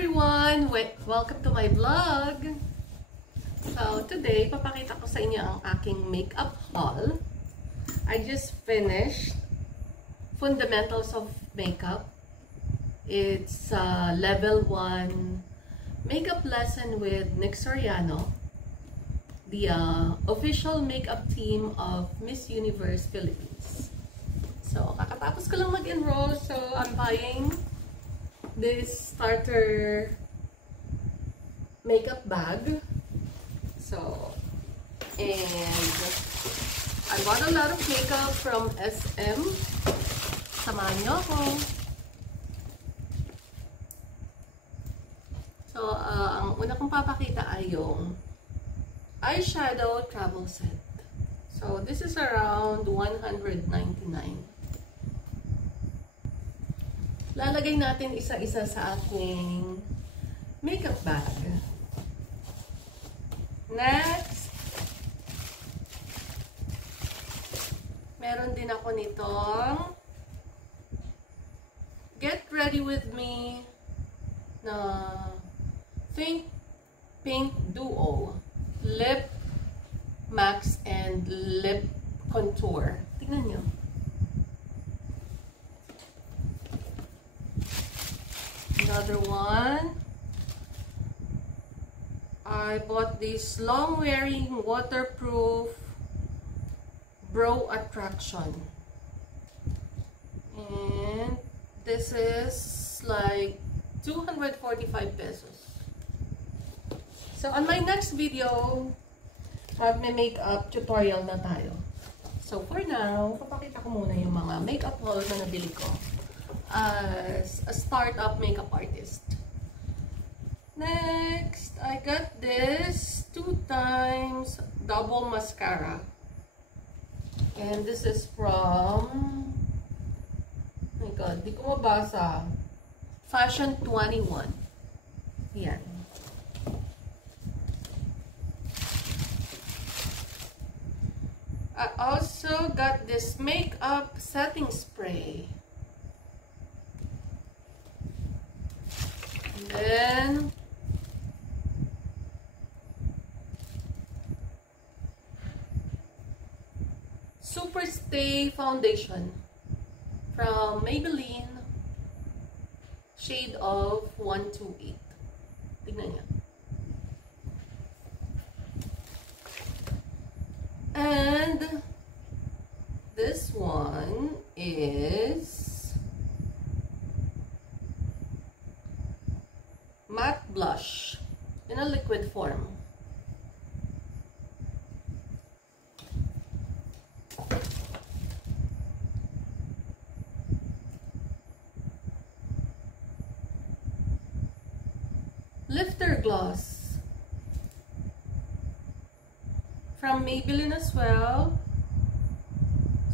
everyone! Welcome to my vlog! So, today, papakita ko sa inyo ang aking makeup haul. I just finished Fundamentals of Makeup. It's level 1 makeup lesson with Nick Soriano, the official makeup team of Miss Universe Philippines. So, kakatapos ko lang mag-enroll, so I'm buying this starter makeup bag. So, and I bought a lot of makeup from SM. Samahan niyo ako. So, ang una kong papakita ay yung eyeshadow travel set. So, this is around $199. Lalagay natin isa-isa sa aking makeup bag. Next, meron din ako nitong Get Ready With Me na Think Pink Duo Lip Max and Lip Contour. Tingnan nyo. Another one. I bought this long-wearing waterproof brow attraction. And this is like 245 pesos. So on my next video, mag-makeup tutorial na tayo. So for now, papakita ko muna yung mga makeup haul na nabili ko as a startup makeup artist. Next, I got this 2x double mascara. And this is from, oh my god, di ko mabasa. Fashion 21. Yan. I also got this makeup setting spray. And then Super Stay Foundation from Maybelline, shade of 128. Tignan niya. And this one is matte blush in a liquid form. Lifter gloss from Maybelline as well.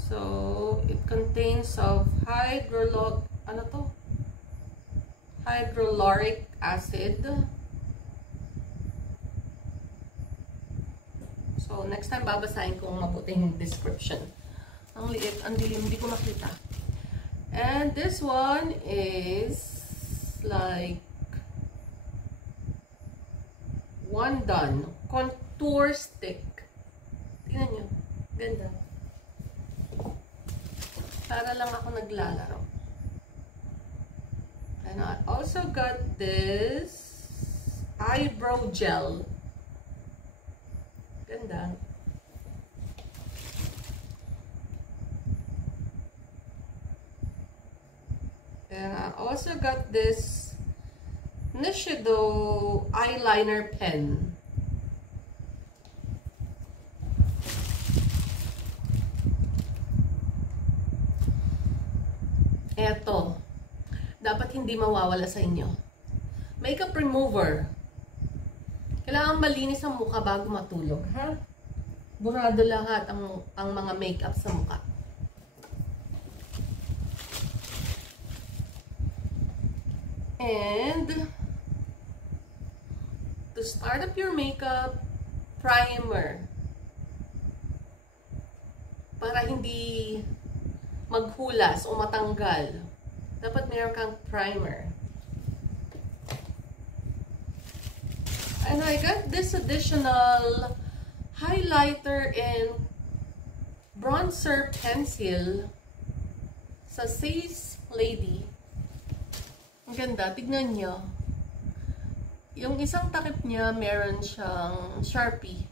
So it contains of hyaluronic acid. So next time babasahin kong mabuting description. Ang liit, ang dilim, hindi ko makita. And this one is like one done contour stick. Tingnan nyo, ganda. Para lang ako naglalaro. And I also got this eyebrow gel. Ganda. And I also got this Nishido eyeliner pen. Eto, dapat hindi mawawala sa inyo. Makeup remover. Kailangan malinis ang mukha bago matulog, ha? Burado lahat ang mga makeup sa mukha. And to start up your makeup, primer. Para hindi maghulas o matanggal. Dapat meron kang primer. And I got this additional highlighter and bronzer pencil sa Says Lady. Ang ganda, tignan nyo. Yung isang takip niya, meron siyang Sharpie.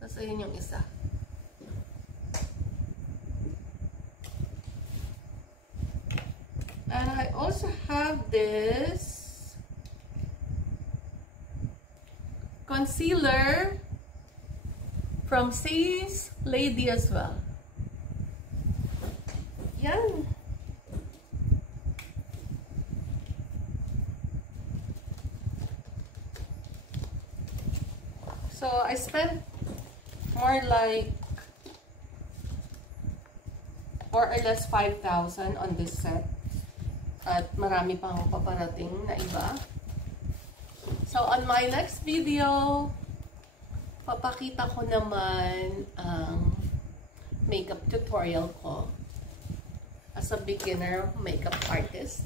Tapos ayun yung isa. And I also have this concealer from Says Lady as well. Yan. So I spent more or less 5,000 on this set. At marami pang paparating na iba. So, on my next video, papakita ko naman ang makeup tutorial ko as a beginner makeup artist.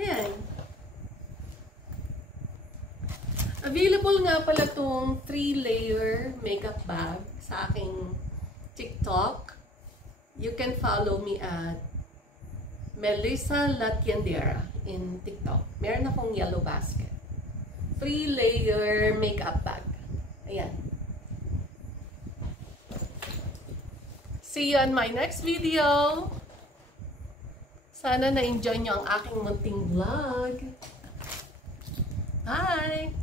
Ayan. Available nga pala itong 3-layer makeup bag sa aking TikTok. You can follow me at Melissa Latiendera in TikTok. Meron akong yellow basket. 3-layer makeup bag. Ayan. See you on my next video. Sana na-enjoy nyo ang aking munting vlog. Bye!